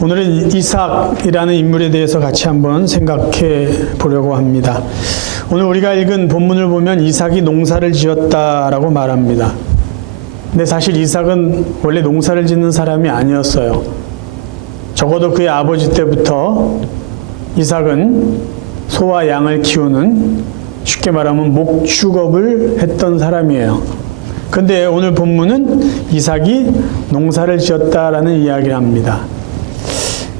오늘은 이삭이라는 인물에 대해서 같이 한번 생각해 보려고 합니다. 오늘 우리가 읽은 본문을 보면 이삭이 농사를 지었다라고 말합니다. 근데 사실 이삭은 원래 농사를 짓는 사람이 아니었어요. 적어도 그의 아버지 때부터 이삭은 소와 양을 키우는, 쉽게 말하면 목축업을 했던 사람이에요. 근데 오늘 본문은 이삭이 농사를 지었다라는 이야기를 합니다.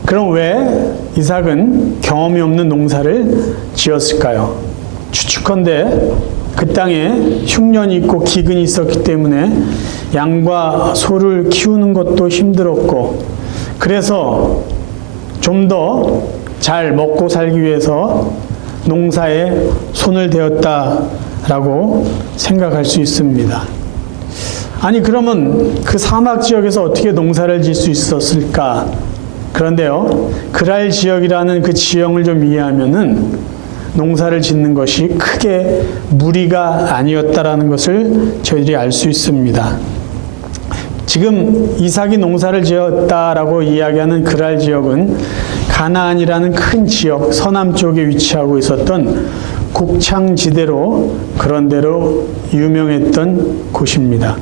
그럼 왜 이삭은 경험이 없는 농사를 지었을까요? 추측컨대 그 땅에 흉년이 있고 기근이 있었기 때문에 양과 소를 키우는 것도 힘들었고, 그래서 좀 더 잘 먹고 살기 위해서 농사에 손을 대었다라고 생각할 수 있습니다. 아니, 그러면 그 사막 지역에서 어떻게 농사를 지을 수 있었을까? 그런데요, 그랄 지역이라는 그 지형을 좀 이해하면은 농사를 짓는 것이 크게 무리가 아니었다라는 것을 저희들이 알 수 있습니다. 지금 이삭이 농사를 지었다라고 이야기하는 그랄 지역은 가나안이라는 큰 지역 서남 쪽에 위치하고 있었던 곡창지대로, 그런 데로 유명했던 곳입니다.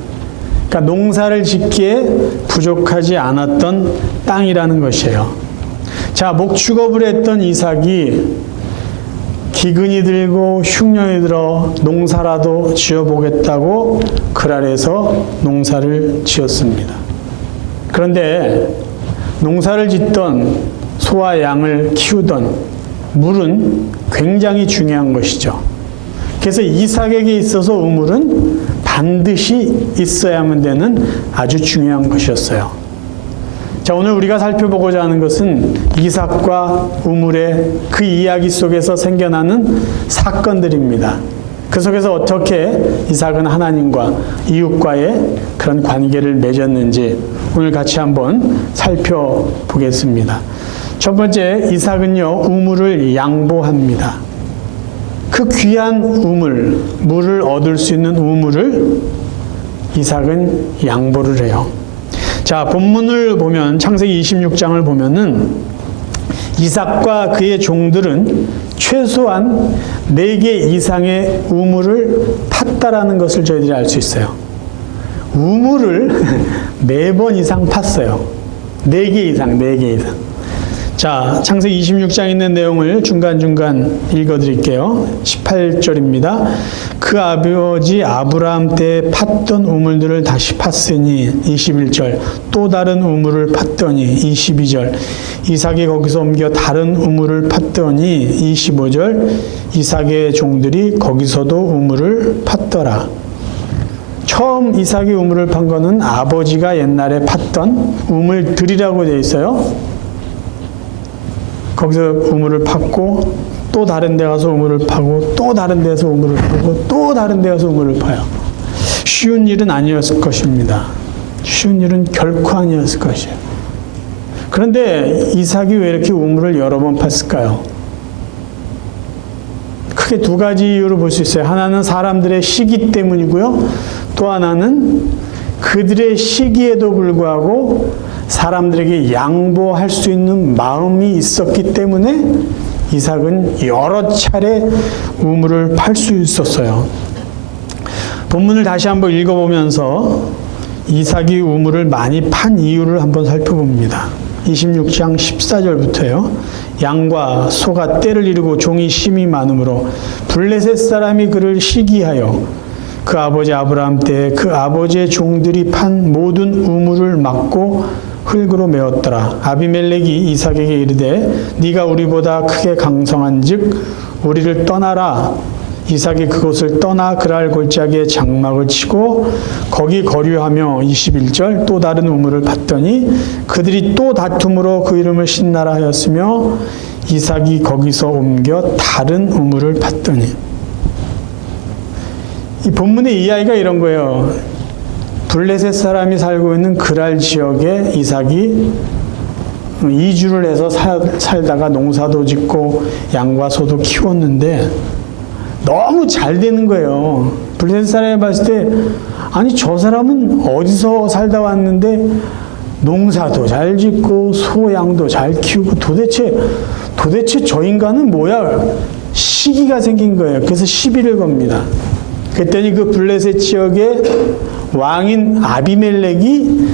그러니까 농사를 짓기에 부족하지 않았던 땅이라는 것이에요. 자, 목축업을 했던 이삭이 기근이 들고 흉년이 들어 농사라도 지어보겠다고 그랄에서 농사를 지었습니다. 그런데 농사를 짓던 소와 양을 키우던 물은 굉장히 중요한 것이죠. 그래서 이삭에게 있어서 우물은 반드시 있어야만 되는 아주 중요한 것이었어요. 자, 오늘 우리가 살펴보고자 하는 것은 이삭과 우물의 그 이야기 속에서 생겨나는 사건들입니다. 그 속에서 어떻게 이삭은 하나님과 이웃과의 그런 관계를 맺었는지 오늘 같이 한번 살펴보겠습니다. 첫 번째, 이삭은요, 우물을 양보합니다. 그 귀한 우물, 물을 얻을 수 있는 우물을 이삭은 양보를 해요. 자, 본문을 보면, 창세기 26장을 보면은 이삭과 그의 종들은 최소한 4개 이상의 우물을 팠다라는 것을 저희들이 알 수 있어요. 우물을 4번 이상 팠어요. 4개 이상. 자, 창세기 26장에 있는 내용을 중간중간 읽어드릴게요. 18절입니다. 그 아버지 아브라함 때 팠던 우물들을 다시 팠으니, 21절. 또 다른 우물을 팠더니, 22절. 이삭이 거기서 옮겨 다른 우물을 팠더니, 25절. 이삭의 종들이 거기서도 우물을 팠더라. 처음 이삭이 우물을 판 거는 아버지가 옛날에 팠던 우물들이라고 되어 있어요. 거기서 우물을 팠고, 또 다른 데 가서 우물을 파고, 또 다른 데서 우물을 파고, 또 다른 데 가서 우물을 파요. 쉬운 일은 아니었을 것입니다. 쉬운 일은 결코 아니었을 것이에요. 그런데 이삭이 왜 이렇게 우물을 여러 번 팠을까요? 크게 2가지 이유로 볼 수 있어요. 하나는 사람들의 시기 때문이고요. 또 하나는 그들의 시기에도 불구하고 사람들에게 양보할 수 있는 마음이 있었기 때문에 이삭은 여러 차례 우물을 팔 수 있었어요. 본문을 다시 한번 읽어보면서 이삭이 우물을 많이 판 이유를 한번 살펴봅니다. 26장 14절부터요. 양과 소가 떼를 이루고 종이 심이 많으므로 블레셋 사람이 그를 시기하여 그 아버지 아브라함 때 그 아버지의 종들이 판 모든 우물을 막고 흙으로 메웠더라. 아비멜렉이 이삭에게 이르되 네가 우리보다 크게 강성한즉 우리를 떠나라. 이삭이 그곳을 떠나 그랄 골짜기에 장막을 치고 거기 거류하며, 21절. 또 다른 우물을 팠더니 그들이 또 다툼으로 그 이름을 신나라 하였으며 이삭이 거기서 옮겨 다른 우물을 팠더니. 이 본문의 이야기가 이런 거예요. 블레셋 사람이 살고 있는 그랄 지역에 이삭이 이주를 해서 살다가 농사도 짓고 양과 소도 키웠는데 너무 잘 되는 거예요. 블레셋 사람이 봤을 때, 아니 저 사람은 어디서 살다 왔는데 농사도 잘 짓고 소양도 잘 키우고 도대체 저 인간은 뭐야? 시기가 생긴 거예요. 그래서 시비를 겁니다. 그랬더니 그 블레셋 지역의 왕인 아비멜렉이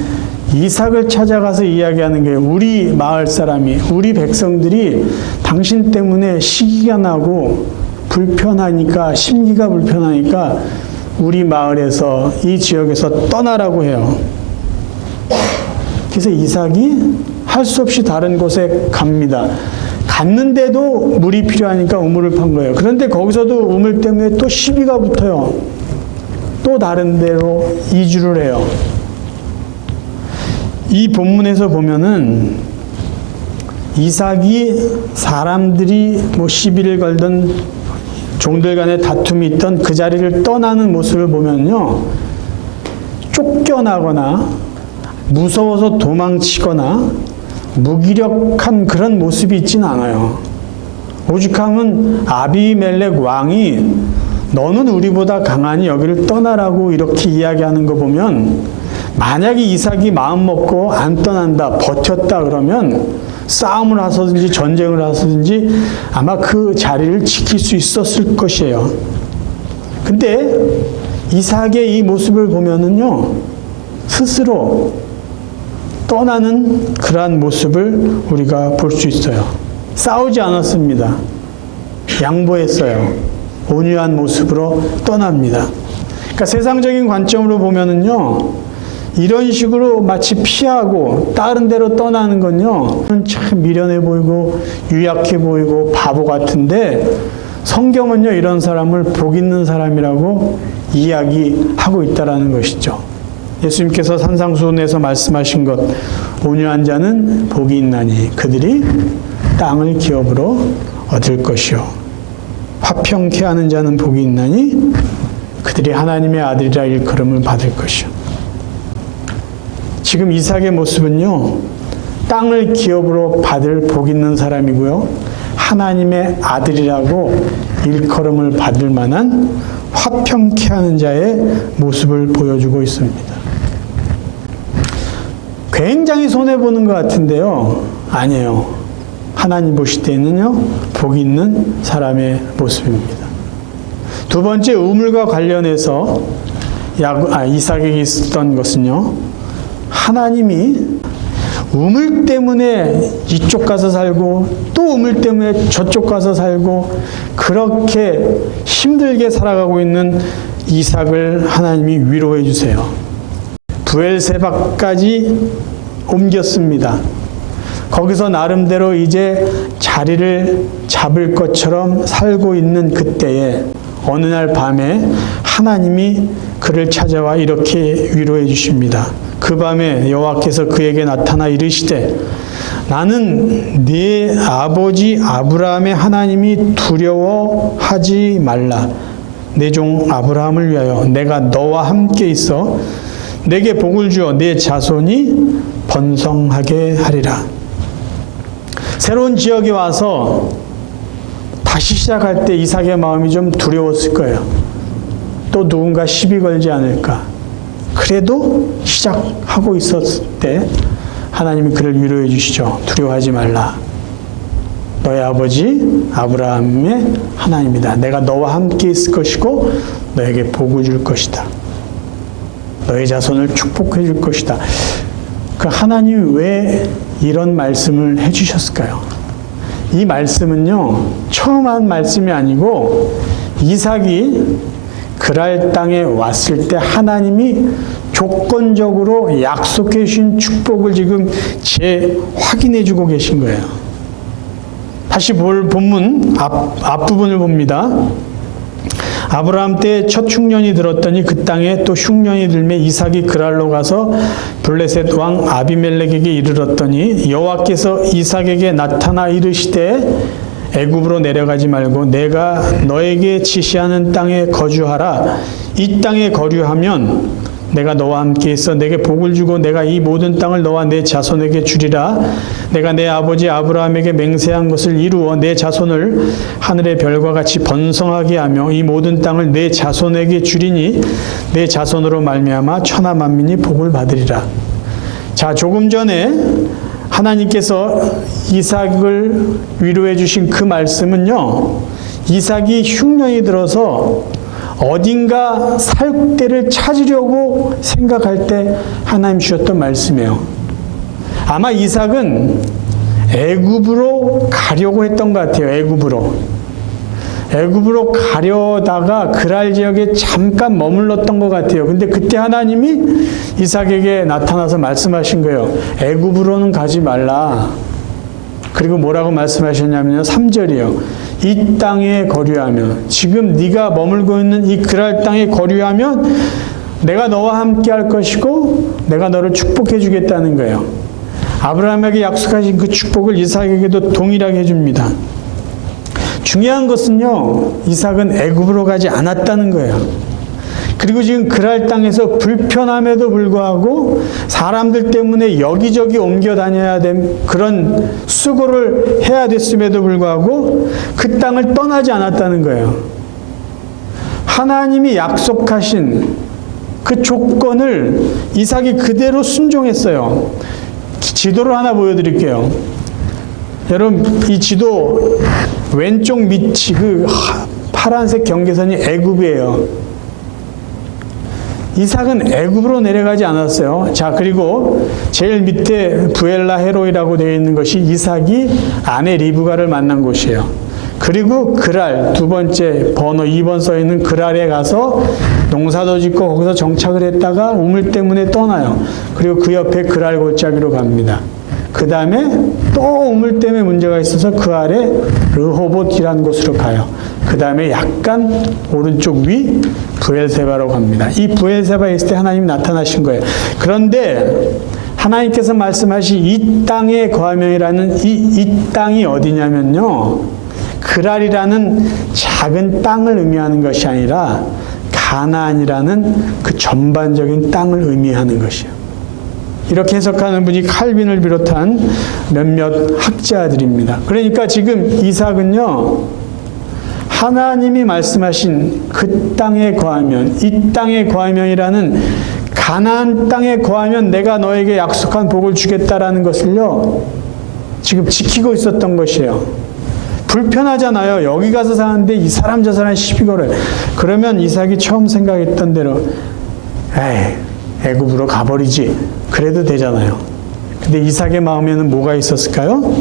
이삭을 찾아가서 이야기하는 거예요. 우리 마을 사람이, 우리 백성들이 당신 때문에 시기가 나고 불편하니까, 심기가 불편하니까 우리 마을에서, 이 지역에서 떠나라고 해요. 그래서 이삭이 할 수 없이 다른 곳에 갑니다. 갔는데도 물이 필요하니까 우물을 판 거예요. 그런데 거기서도 우물 때문에 또 시비가 붙어요. 또 다른 데로 이주를 해요. 이 본문에서 보면은 이삭이 사람들이 뭐 시비를 걸던 종들 간의 다툼이 있던 그 자리를 떠나는 모습을 보면요, 쫓겨나거나 무서워서 도망치거나 무기력한 그런 모습이 있지는 않아요. 오죽하면 아비멜렉 왕이 너는 우리보다 강하니 여기를 떠나라고 이렇게 이야기하는 거 보면, 만약에 이삭이 마음 먹고 안 떠난다, 버텼다 그러면 싸움을 하서든지 전쟁을 하서든지 아마 그 자리를 지킬 수 있었을 것이에요. 근데 이삭의 이 모습을 보면은요, 스스로 떠나는 그러한 모습을 우리가 볼 수 있어요. 싸우지 않았습니다. 양보했어요. 온유한 모습으로 떠납니다. 그러니까 세상적인 관점으로 보면은요, 이런 식으로 마치 피하고 다른 데로 떠나는 건요, 참 미련해 보이고 유약해 보이고 바보 같은데, 성경은요, 이런 사람을 복 있는 사람이라고 이야기하고 있다라는 것이죠. 예수님께서 산상수훈에서 말씀하신 것, 온유한 자는 복이 있나니 그들이 땅을 기업으로 얻을 것이요, 화평케 하는 자는 복이 있나니 그들이 하나님의 아들이라 일컬음을 받을 것이요. 지금 이삭의 모습은요, 땅을 기업으로 받을 복 있는 사람이고요, 하나님의 아들이라고 일컬음을 받을 만한 화평케 하는 자의 모습을 보여주고 있습니다. 굉장히 손해보는 것 같은데요, 아니에요. 하나님 보실 때는요, 복 있는 사람의 모습입니다. 두 번째, 우물과 관련해서 이삭에게 있었던 것은요, 하나님이 우물 때문에 이쪽 가서 살고 또 우물 때문에 저쪽 가서 살고 그렇게 힘들게 살아가고 있는 이삭을 하나님이 위로해 주세요. 브엘세바까지 옮겼습니다. 거기서 나름대로 이제 자리를 잡을 것처럼 살고 있는 그때에 어느 날 밤에 하나님이 그를 찾아와 이렇게 위로해 주십니다. 그 밤에 여호와께서 그에게 나타나 이르시되, 나는 네 아버지 아브라함의 하나님이 두려워하지 말라. 내 종 아브라함을 위하여 내가 너와 함께 있어 내게 복을 주어 내 자손이 번성하게 하리라. 새로운 지역에 와서 다시 시작할 때 이삭의 마음이 좀 두려웠을 거예요. 또 누군가 시비 걸지 않을까. 그래도 시작하고 있었을 때 하나님이 그를 위로해 주시죠. 두려워하지 말라. 너의 아버지 아브라함의 하나님이다. 내가 너와 함께 있을 것이고 너에게 복을 줄 것이다. 너의 자손을 축복해 줄 것이다. 그 하나님이 왜 이런 말씀을 해주셨을까요? 이 말씀은요, 처음 한 말씀이 아니고 이삭이 그랄 땅에 왔을 때 하나님이 조건적으로 약속해 주신 축복을 지금 재확인해 주고 계신 거예요. 다시 볼 본문 앞부분을 봅니다. 아브라함 때 첫 흉년이 들었더니 그 땅에 또 흉년이 들매 이삭이 그랄로 가서 블레셋 왕 아비멜렉에게 이르렀더니 여호와께서 이삭에게 나타나 이르시되 애굽으로 내려가지 말고 내가 너에게 지시하는 땅에 거주하라. 이 땅에 거류하면 내가 너와 함께 있어 내게 복을 주고 내가 이 모든 땅을 너와 내 자손에게 주리라. 내가 내 아버지 아브라함에게 맹세한 것을 이루어 내 자손을 하늘의 별과 같이 번성하게 하며 이 모든 땅을 내 자손에게 주리니 내 자손으로 말미암아 천하 만민이 복을 받으리라. 자, 조금 전에 하나님께서 이삭을 위로해 주신 그 말씀은요, 이삭이 흉년이 들어서 어딘가 살 데를 찾으려고 생각할 때 하나님 주셨던 말씀이에요. 아마 이삭은 애굽으로 가려고 했던 것 같아요. 애굽으로 가려다가 그랄 지역에 잠깐 머물렀던 것 같아요. 근데 그때 하나님이 이삭에게 나타나서 말씀하신 거예요. 애굽으로는 가지 말라. 그리고 뭐라고 말씀하셨냐면요, 3절이에요. 이 땅에 거류하면, 지금 네가 머물고 있는 이 그랄 땅에 거류하면 내가 너와 함께 할 것이고 내가 너를 축복해 주겠다는 거예요. 아브라함에게 약속하신 그 축복을 이삭에게도 동일하게 해줍니다. 중요한 것은요, 이삭은 애굽으로 가지 않았다는 거예요. 그리고 지금 그랄 땅에서 불편함에도 불구하고 사람들 때문에 여기저기 옮겨 다녀야 된 그런 수고를 해야 됐음에도 불구하고 그 땅을 떠나지 않았다는 거예요. 하나님이 약속하신 그 조건을 이삭이 그대로 순종했어요. 지도를 하나 보여드릴게요. 여러분, 이 지도 왼쪽 밑이 그 파란색 경계선이 애굽이에요. 이삭은 애굽으로 내려가지 않았어요. 자, 그리고 제일 밑에 부엘라 헤로이라고 되어 있는 것이 이삭이 아내 리브가를 만난 곳이에요. 그리고 그랄, 두 번째 번호 2번 써 있는 그랄에 가서 농사도 짓고 거기서 정착을 했다가 우물 때문에 떠나요. 그리고 그 옆에 그랄 골짜기로 갑니다. 그 다음에 또 우물 때문에 문제가 있어서 그 아래 르호봇이라는 곳으로 가요. 그 다음에 약간 오른쪽 위 브엘세바로 갑니다. 이 브엘세바에 있을 때 하나님이 나타나신 거예요. 그런데 하나님께서 말씀하신 이 땅의 거하면이라는 이 땅이 어디냐면요, 그랄이라는 작은 땅을 의미하는 것이 아니라 가나안이라는 그 전반적인 땅을 의미하는 것이에요. 이렇게 해석하는 분이 칼빈을 비롯한 몇몇 학자들입니다. 그러니까 지금 이삭은요, 하나님이 말씀하신 그 땅에 거하면, 이 땅에 거하면이라는 가나안 땅에 거하면 내가 너에게 약속한 복을 주겠다라는 것을요, 지금 지키고 있었던 것이에요. 불편하잖아요. 여기 가서 사는데 이 사람 저 사람 시비 걸어요. 그러면 이삭이 처음 생각했던 대로 애굽으로 가버리지, 그래도 되잖아요. 근데 이삭의 마음에는 뭐가 있었을까요?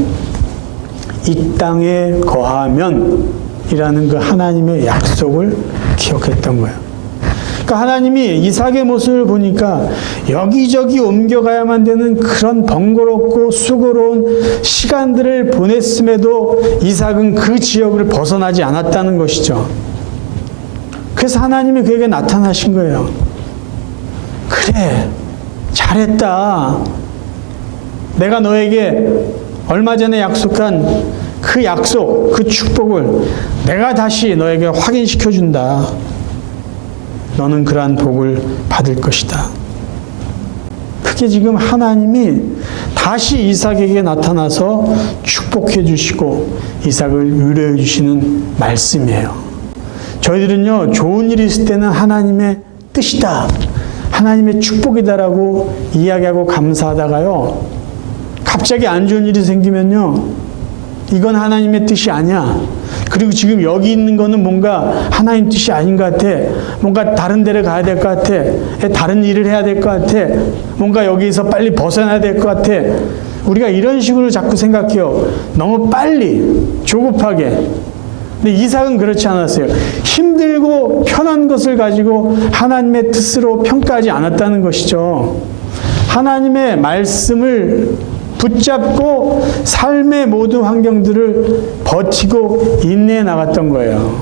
이 땅에 거하면 이라는 그 하나님의 약속을 기억했던 거예요. 그러니까 하나님이 이삭의 모습을 보니까 여기저기 옮겨가야만 되는 그런 번거롭고 수고로운 시간들을 보냈음에도 이삭은 그 지역을 벗어나지 않았다는 것이죠. 그래서 하나님이 그에게 나타나신 거예요. 그래, 잘했다. 내가 너에게 얼마 전에 약속한 그 약속, 그 축복을 내가 다시 너에게 확인시켜 준다. 너는 그러한 복을 받을 것이다. 그게 지금 하나님이 다시 이삭에게 나타나서 축복해 주시고 이삭을 위로해 주시는 말씀이에요. 저희들은요, 좋은 일이 있을 때는 하나님의 뜻이다, 하나님의 축복이다라고 이야기하고 감사하다가요, 갑자기 안 좋은 일이 생기면요, 이건 하나님의 뜻이 아니야. 그리고 지금 여기 있는 거는 뭔가 하나님 뜻이 아닌 것 같아. 뭔가 다른 데를 가야 될 것 같아. 다른 일을 해야 될 것 같아. 뭔가 여기서 빨리 벗어나야 될 것 같아. 우리가 이런 식으로 자꾸 생각해요. 너무 빨리, 조급하게. 근데 이삭은 그렇지 않았어요. 힘들고 편한 것을 가지고 하나님의 뜻으로 평가하지 않았다는 것이죠. 하나님의 말씀을 붙잡고 삶의 모든 환경들을 버티고 인내해 나갔던 거예요.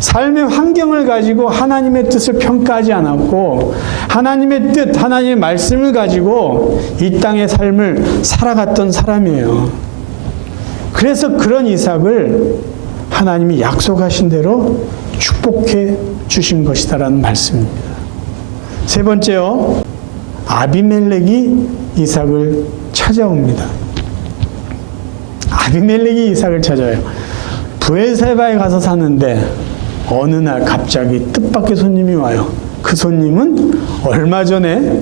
삶의 환경을 가지고 하나님의 뜻을 평가하지 않았고 하나님의 뜻, 하나님의 말씀을 가지고 이 땅의 삶을 살아갔던 사람이에요. 그래서 그런 이삭을 하나님이 약속하신 대로 축복해 주신 것이다라는 말씀입니다. 세 번째요, 아비멜렉이 이삭을 찾아옵니다. 아비멜렉이 이삭을 찾아요. 브엘세바에 가서 사는데 어느 날 갑자기 뜻밖의 손님이 와요. 그 손님은 얼마 전에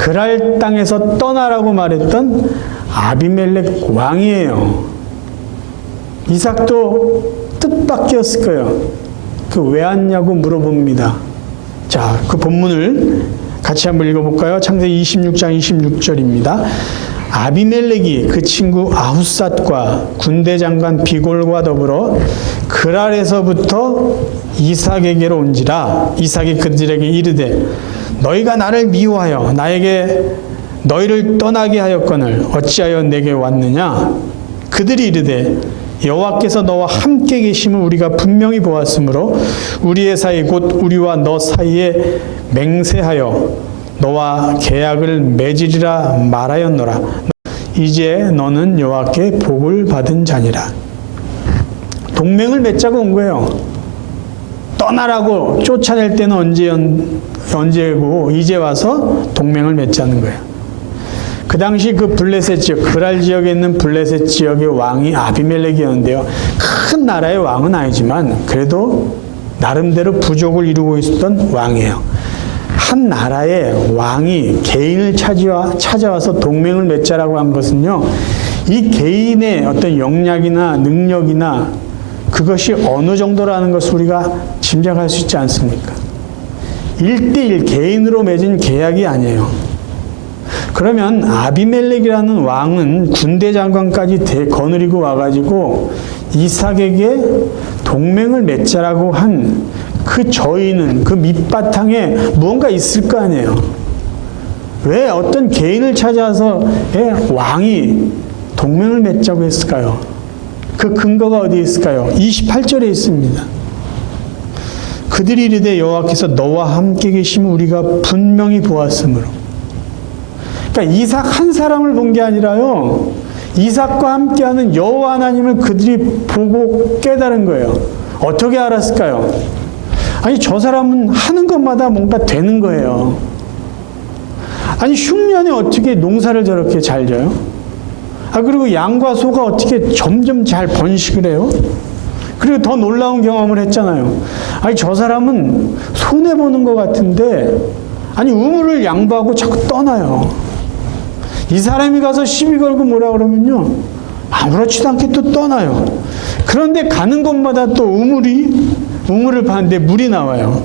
그랄 땅에서 떠나라고 말했던 아비멜렉 왕이에요. 이삭도 뜻밖이었을 거예요. 그 왜 왔냐고 물어봅니다. 자, 그 본문을 같이 한번 읽어볼까요? 창세기 26장 26절입니다. 아비멜렉이 그 친구 아후삿과 군대 장관 비골과 더불어 그랄에서부터 이삭에게로 온지라. 이삭이 그들에게 이르되 너희가 나를 미워하여 나에게 너희를 떠나게 하였거늘 어찌하여 내게 왔느냐? 그들이 이르되 여호와께서 너와 함께 계심을 우리가 분명히 보았으므로 우리의 사이 곧 우리와 너 사이에 맹세하여 너와 계약을 맺으리라 말하였노라. 이제 너는 여호와께 복을 받은 자니라. 동맹을 맺자고 온 거예요. 떠나라고 쫓아낼 때는 언제고 이제 와서 동맹을 맺자는 거예요. 그 당시 그 블레셋 지역, 그랄 지역에 있는 블레셋 지역의 왕이 아비멜렉이었는데요. 큰 나라의 왕은 아니지만 그래도 나름대로 부족을 이루고 있었던 왕이에요. 한 나라의 왕이 개인을 찾아와서 동맹을 맺자라고 한 것은요, 이 개인의 어떤 역량이나 능력이나 그것이 어느 정도라는 것을 우리가 짐작할 수 있지 않습니까? 1대1 개인으로 맺은 계약이 아니에요. 그러면 아비멜렉이라는 왕은 군대 장관까지 거느리고 와가지고 이삭에게 동맹을 맺자라고 한 그 저희는 그 밑바탕에 무언가 있을 거 아니에요. 왜 어떤 개인을 찾아서 왕이 동맹을 맺자고 했을까요? 그 근거가 어디에 있을까요? 28절에 있습니다. 그들이 이르되 여호와께서 너와 함께 계심을 우리가 분명히 보았으므로. 그러니까 이삭 한 사람을 본 게 아니라요, 이삭과 함께하는 여호와 하나님을 그들이 보고 깨달은 거예요. 어떻게 알았을까요? 아니, 저 사람은 하는 것마다 뭔가 되는 거예요. 아니, 흉년에 어떻게 농사를 저렇게 잘 져요? 그리고 양과 소가 어떻게 점점 잘 번식을 해요? 그리고 더 놀라운 경험을 했잖아요. 아니, 저 사람은 손해보는 것 같은데, 아니, 우물을 양보하고 자꾸 떠나요. 이 사람이 가서 시비 걸고 뭐라 그러면요, 아무렇지도 않게 또 떠나요. 그런데 가는 곳마다 또 우물을 파는데 물이 나와요.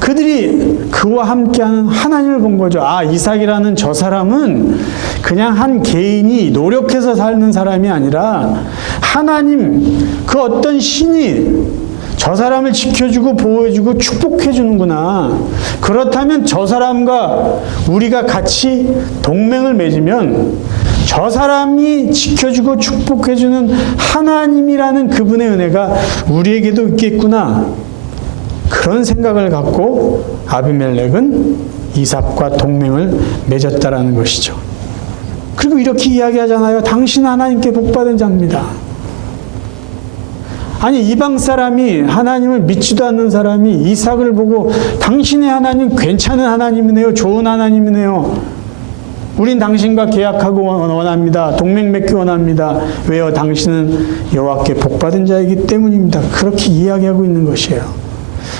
그들이 그와 함께하는 하나님을 본 거죠. 아, 이삭이라는 저 사람은 그냥 한 개인이 노력해서 사는 사람이 아니라 하나님, 그 어떤 신이 저 사람을 지켜주고 보호해주고 축복해주는구나. 그렇다면 저 사람과 우리가 같이 동맹을 맺으면 저 사람이 지켜주고 축복해주는 하나님이라는 그분의 은혜가 우리에게도 있겠구나. 그런 생각을 갖고 아비멜렉은 이삭과 동맹을 맺었다라는 것이죠. 그리고 이렇게 이야기하잖아요. 당신은 하나님께 복받은 자입니다. 아니, 이방 사람이, 하나님을 믿지도 않는 사람이 이삭을 보고 당신의 하나님 괜찮은 하나님이네요. 좋은 하나님이네요. 우린 당신과 계약하고 원합니다. 동맹 맺기 원합니다. 왜요? 당신은 여호와께 복받은 자이기 때문입니다. 그렇게 이야기하고 있는 것이에요.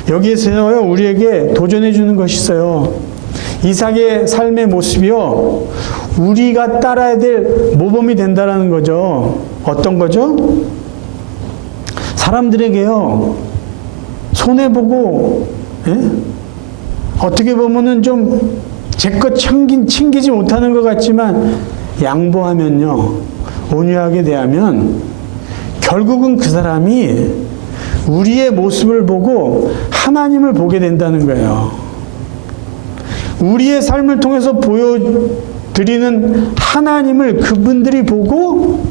여기에서요, 우리에게 도전해 주는 것이 있어요. 이삭의 삶의 모습이요, 우리가 따라야 될 모범이 된다는 거죠. 어떤 거죠? 사람들에게요, 손해보고, 어떻게 보면은 좀 제 것 챙기지 못하는 것 같지만 양보하면요, 온유하게 대하면 결국은 그 사람이 우리의 모습을 보고 하나님을 보게 된다는 거예요. 우리의 삶을 통해서 보여드리는 하나님을 그분들이 보고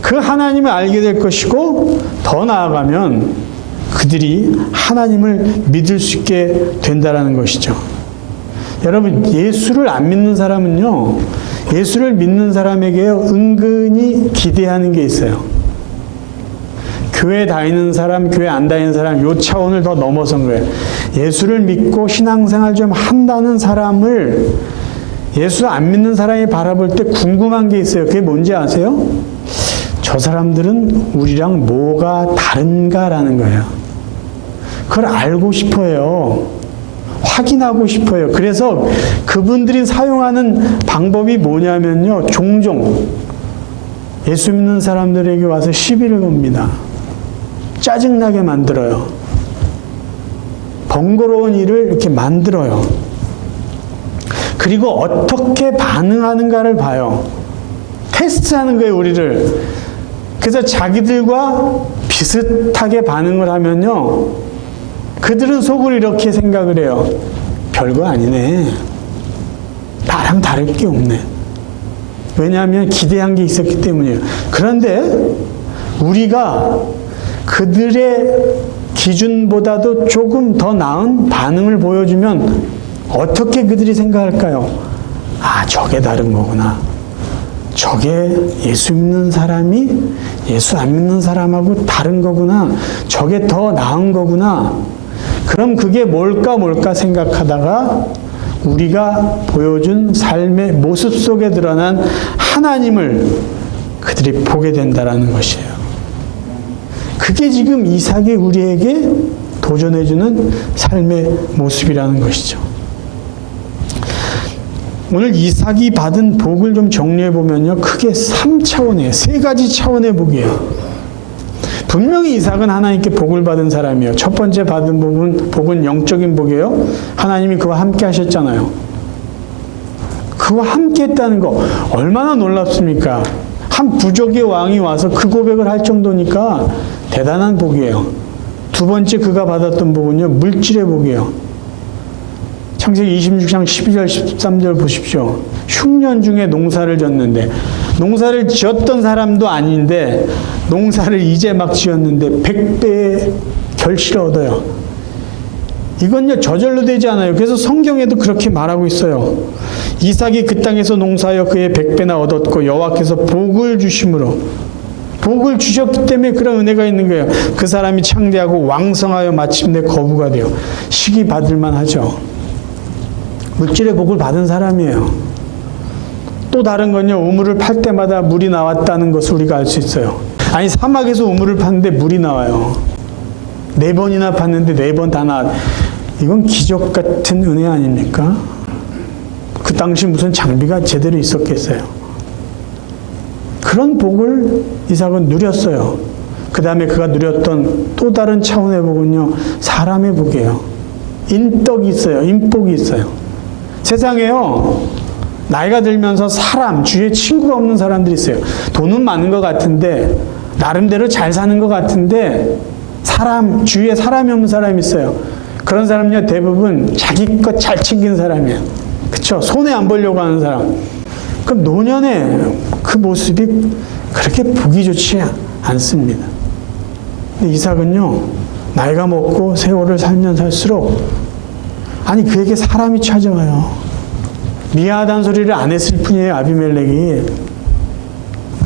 그 하나님을 알게 될 것이고, 더 나아가면 그들이 하나님을 믿을 수 있게 된다는 것이죠. 여러분, 예수를 안 믿는 사람은요, 예수를 믿는 사람에게 은근히 기대하는 게 있어요. 교회 다니는 사람, 교회 안 다니는 사람, 요 차원을 더 넘어선 거예요. 예수를 믿고 신앙생활 좀 한다는 사람을 예수 안 믿는 사람이 바라볼 때 궁금한 게 있어요. 그게 뭔지 아세요? 저 사람들은 우리랑 뭐가 다른가라는 거예요. 그걸 알고 싶어요. 확인하고 싶어요. 그래서 그분들이 사용하는 방법이 뭐냐면요. 종종 예수 믿는 사람들에게 와서 시비를 겁니다. 짜증나게 만들어요. 번거로운 일을 이렇게 만들어요. 그리고 어떻게 반응하는가를 봐요. 테스트하는 거예요, 우리를. 그래서 자기들과 비슷하게 반응을 하면요, 그들은 속으로 이렇게 생각을 해요. 별거 아니네. 나랑 다를 게 없네. 왜냐하면 기대한 게 있었기 때문이에요. 그런데 우리가 그들의 기준보다도 조금 더 나은 반응을 보여주면 어떻게 그들이 생각할까요? 아, 저게 다른 거구나. 저게 예수 믿는 사람이 예수 안 믿는 사람하고 다른 거구나. 저게 더 나은 거구나. 그럼 그게 뭘까 생각하다가 우리가 보여준 삶의 모습 속에 드러난 하나님을 그들이 보게 된다라는 것이에요. 그게 지금 이삭이 우리에게 도전해주는 삶의 모습이라는 것이죠. 오늘 이삭이 받은 복을 좀 정리해 보면요, 크게 3차원이에요. 3가지 차원의 복이에요. 분명히 이삭은 하나님께 복을 받은 사람이에요. 첫 번째 받은 복은 영적인 복이에요. 하나님이 그와 함께 하셨잖아요. 그와 함께 했다는 거 얼마나 놀랍습니까? 한 부족의 왕이 와서 그 고백을 할 정도니까 대단한 복이에요. 두 번째 그가 받았던 복은요, 물질의 복이에요. 창세기 26장 12절 13절 보십시오. 흉년 중에 농사를 졌는데, 농사를 지었던 사람도 아닌데 농사를 이제 막 지었는데 100배의 결실을 얻어요. 이건요 저절로 되지 않아요. 그래서 성경에도 그렇게 말하고 있어요. 이삭이 그 땅에서 농사하여 그의 100배나 얻었고 여호와께서 복을 주심으로, 복을 주셨기 때문에 그런 은혜가 있는 거예요. 그 사람이 창대하고 왕성하여 마침내 거부가 돼요. 시기 받을 만하죠. 물질의 복을 받은 사람이에요. 또 다른 건요, 우물을 팔 때마다 물이 나왔다는 것을 우리가 알 수 있어요. 아니, 사막에서 우물을 팠는데 물이 나와요. 4번이나 팠는데 4번 다 나왔. 이건 기적 같은 은혜 아닙니까? 그 당시 무슨 장비가 제대로 있었겠어요. 그런 복을 이삭은 누렸어요. 그 다음에 그가 누렸던 또 다른 차원의 복은요, 사람의 복이에요. 인덕이 있어요. 인복이 있어요. 세상에요, 나이가 들면서 사람, 주위에 친구가 없는 사람들이 있어요. 돈은 많은 것 같은데, 나름대로 잘 사는 것 같은데, 주위에 사람이 없는 사람이 있어요. 그런 사람은요, 대부분 자기 것 잘 챙기는 사람이에요. 그쵸? 손해 안 보려고 하는 사람. 그럼 노년의 그 모습이 그렇게 보기 좋지 않습니다. 근데 이삭은요, 나이가 먹고 세월을 살면 살수록, 아니, 그에게 사람이 찾아와요. 미안하다는 소리를 안 했을 뿐이에요, 아비멜렉이.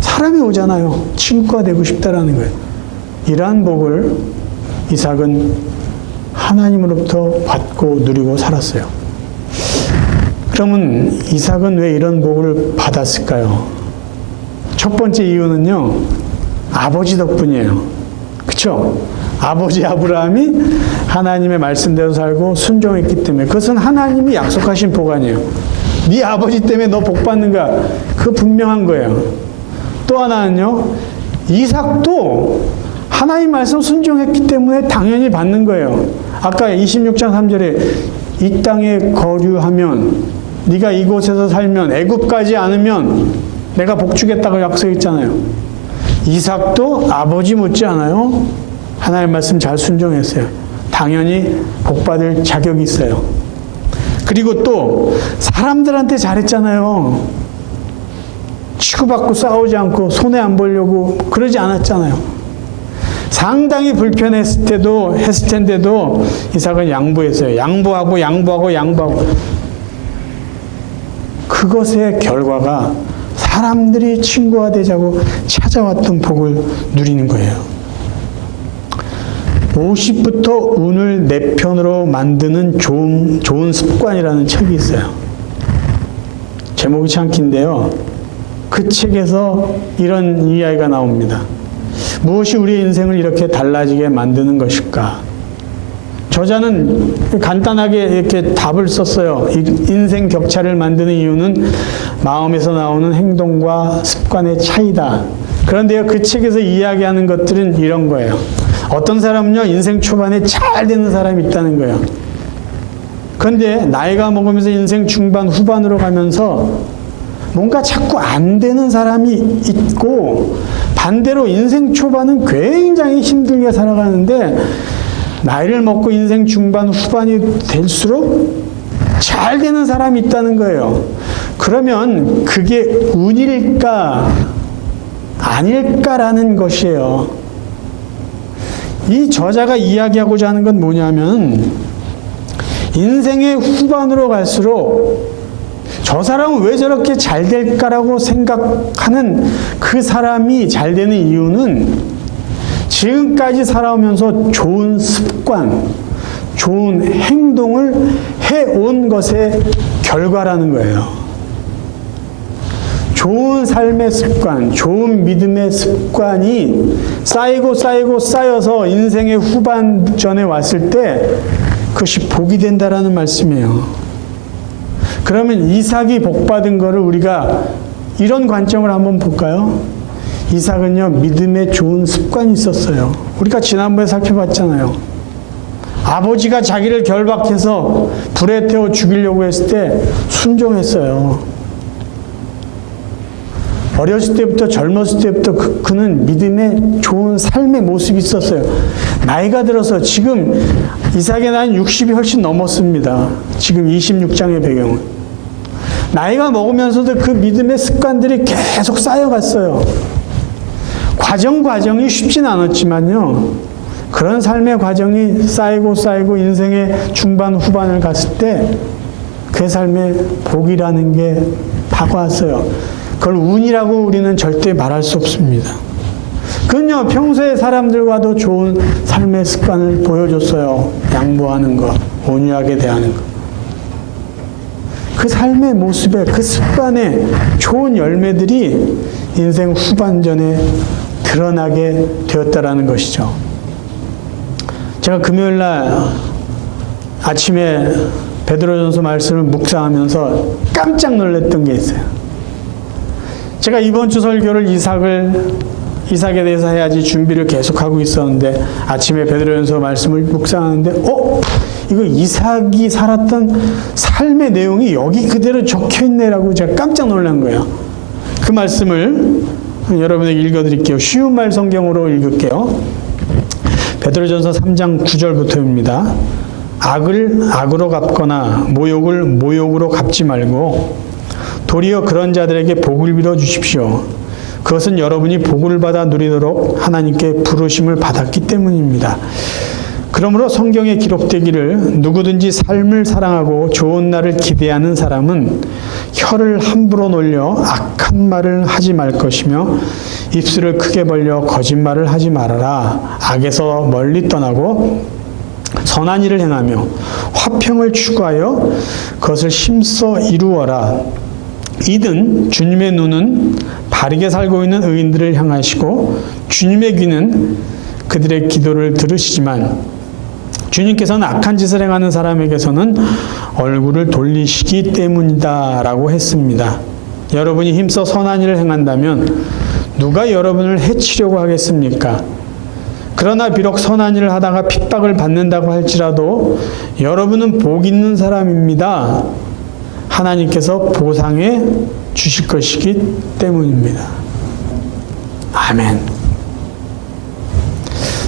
사람이 오잖아요. 친구가 되고 싶다라는 거예요. 이러한 복을 이삭은 하나님으로부터 받고 누리고 살았어요. 그러면 이삭은 왜 이런 복을 받았을까요? 첫 번째 이유는요, 아버지 덕분이에요. 그쵸? 아버지 아브라함이 하나님의 말씀대로 살고 순종했기 때문에, 그것은 하나님이 약속하신 복 아니에요. 네 아버지 때문에 너 복 받는가? 그거 분명한 거예요. 또 하나는요, 이삭도 하나님 말씀 순종했기 때문에 당연히 받는 거예요. 아까 26장 3절에 이 땅에 거류하면, 네가 이곳에서 살면, 애굽 가지 않으면 내가 복 주겠다고 약속했잖아요. 이삭도 아버지 못지 않아요. 하나님 말씀 잘 순종했어요. 당연히 복 받을 자격이 있어요. 그리고 또 사람들한테 잘했잖아요. 치고받고 싸우지 않고 손해 안 보려고 그러지 않았잖아요. 상당히 불편했을 텐데도 이삭은 양보했어요. 양보하고. 그것의 결과가 사람들이 친구가 되자고 찾아왔던 복을 누리는 거예요. 50부터 운을 내 편으로 만드는 좋은 습관이라는 책이 있어요. 제목이 참 긴데요. 그 책에서 이런 이야기가 나옵니다. 무엇이 우리의 인생을 이렇게 달라지게 만드는 것일까? 저자는 간단하게 이렇게 답을 썼어요. 인생 격차를 만드는 이유는 마음에서 나오는 행동과 습관의 차이다. 그런데요, 그 책에서 이야기하는 것들은 이런 거예요. 어떤 사람은요, 인생 초반에 잘 되는 사람이 있다는 거예요. 그런데 나이가 먹으면서 인생 중반, 후반으로 가면서 뭔가 자꾸 안 되는 사람이 있고, 반대로 인생 초반은 굉장히 힘들게 살아가는데 나이를 먹고 인생 중반, 후반이 될수록 잘 되는 사람이 있다는 거예요. 그러면 그게 운일까 아닐까라는 것이에요. 이 저자가 이야기하고자 하는 건 뭐냐면, 인생의 후반으로 갈수록 저 사람은 왜 저렇게 잘 될까라고 생각하는 그 사람이 잘 되는 이유는 지금까지 살아오면서 좋은 습관, 좋은 행동을 해온 것의 결과라는 거예요. 좋은 삶의 습관, 좋은 믿음의 습관이 쌓여서 인생의 후반전에 왔을 때 그것이 복이 된다라는 말씀이에요. 그러면 이삭이 복받은 거를 우리가 이런 관점을 한번 볼까요? 이삭은요, 믿음의 좋은 습관이 있었어요. 우리가 지난번에 살펴봤잖아요. 아버지가 자기를 결박해서 불에 태워 죽이려고 했을 때 순종했어요. 어렸을 때부터, 젊었을 때부터 그는 믿음의 좋은 삶의 모습이 있었어요. 나이가 들어서 지금 이삭의 나이는 60이 훨씬 넘었습니다. 지금 26장의 배경은. 나이가 먹으면서도 그 믿음의 습관들이 계속 쌓여갔어요. 과정이 쉽진 않았지만요. 그런 삶의 과정이 쌓이고 인생의 중반, 후반을 갔을 때 그 삶의 복이라는 게 다가왔어요. 그걸 운이라고 우리는 절대 말할 수 없습니다. 그건요, 평소에 사람들과도 좋은 삶의 습관을 보여줬어요. 양보하는 것, 온유하게 대하는 것. 그 삶의 모습에, 그 습관에 좋은 열매들이 인생 후반전에 드러나게 되었다라는 것이죠. 제가 금요일날 아침에 베드로전서 말씀을 묵상하면서 깜짝 놀랐던 게 있어요. 제가 이번 주 설교를 이삭에 대해서 해야지 준비를 계속하고 있었는데, 아침에 베드로전서 말씀을 묵상하는데 이거 이삭이 살았던 삶의 내용이 여기 그대로 적혀있네라고 제가 깜짝 놀란 거예요. 그 말씀을 여러분에게 읽어드릴게요. 쉬운 말 성경으로 읽을게요. 베드로전서 3장 9절부터입니다. 악을 악으로 갚거나 모욕을 모욕으로 갚지 말고 도리어 그런 자들에게 복을 빌어 주십시오. 그것은 여러분이 복을 받아 누리도록 하나님께 부르심을 받았기 때문입니다. 그러므로 성경에 기록되기를 누구든지 삶을 사랑하고 좋은 날을 기대하는 사람은 혀를 함부로 놀려 악한 말을 하지 말 것이며 입술을 크게 벌려 거짓말을 하지 말아라. 악에서 멀리 떠나고 선한 일을 행하며 화평을 추구하여 그것을 힘써 이루어라. 이든 주님의 눈은 바르게 살고 있는 의인들을 향하시고 주님의 귀는 그들의 기도를 들으시지만 주님께서는 악한 짓을 행하는 사람에게서는 얼굴을 돌리시기 때문이다 라고 했습니다. 여러분이 힘써 선한 일을 행한다면 누가 여러분을 해치려고 하겠습니까? 그러나 비록 선한 일을 하다가 핍박을 받는다고 할지라도 여러분은 복 있는 사람입니다. 하나님께서 보상해 주실 것이기 때문입니다. 아멘.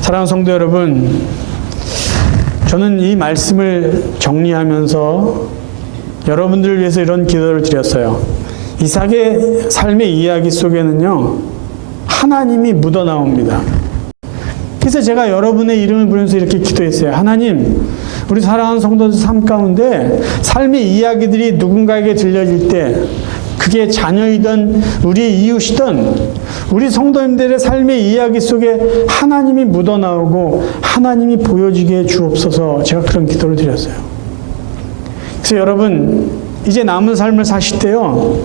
사랑하는 성도 여러분, 저는 이 말씀을 정리하면서 여러분들을 위해서 이런 기도를 드렸어요. 이삭의 삶의 이야기 속에는요, 하나님이 묻어나옵니다. 그래서 제가 여러분의 이름을 부르면서 이렇게 기도했어요. 하나님, 우리 사랑하는 성도들 삶 가운데 삶의 이야기들이 누군가에게 들려질 때, 그게 자녀이든 우리 이웃이든 우리 성도님들의 삶의 이야기 속에 하나님이 묻어나오고 하나님이 보여지게 해 주옵소서. 제가 그런 기도를 드렸어요. 그래서 여러분, 이제 남은 삶을 사실 때요,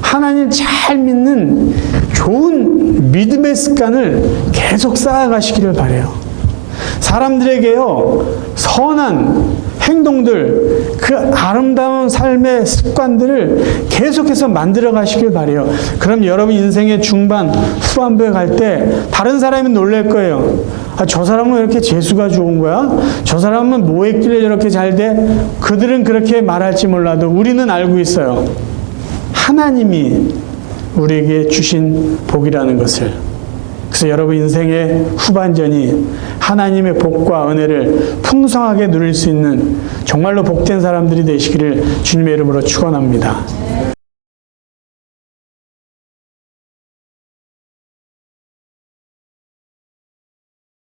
하나님 잘 믿는 좋은 믿음의 습관을 계속 쌓아가시기를 바라요. 사람들에게요, 선한 행동들, 그 아름다운 삶의 습관들을 계속해서 만들어 가시길 바래요. 그럼 여러분 인생의 중반, 후반부에 갈 때 다른 사람이 놀랄 거예요. 아, 저 사람은 왜 이렇게 재수가 좋은 거야? 저 사람은 뭐 했길래 저렇게 잘 돼? 그들은 그렇게 말할지 몰라도 우리는 알고 있어요. 하나님이 우리에게 주신 복이라는 것을. 그래서 여러분 인생의 후반전이 하나님의 복과 은혜를 풍성하게 누릴 수 있는 정말로 복된 사람들이 되시기를 주님의 이름으로 축원합니다.